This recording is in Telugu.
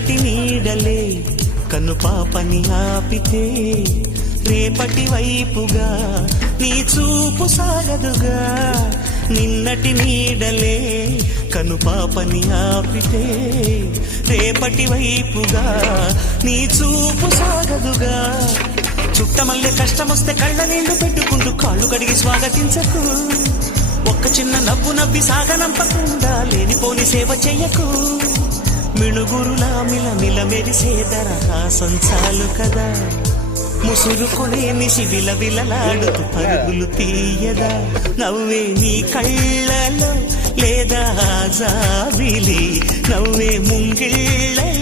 నిన్నటి నీడలే కను పాపని ఆపితే రేపటి వైపుగా నీ చూపు సాగదుగా. నిన్నటి నీడలే కను పాపని ఆపితే రేపటి వైపుగా నీ చూపు సాగదుగా. చుట్టమల్లె కష్టమొస్తే కళ్ళ నీళ్లు పెట్టుకుంటూ కాళ్ళు కడిగి స్వాగతించకు. ఒక్క చిన్న నవ్వు నవ్వి సాగనంపకుండా లేనిపోని సేవ చెయ్యకు. మిణుగురులా మిలమిల మెరిసే దరహాసం చాలు కదా. ముసురుకునే నిసి విలవిలలాడుతూ పరుగులు తీయదా. నవ్వే నీ కళ్ళలో లేదా జాబిలి, నవ్వే ముంగిళ్ళలో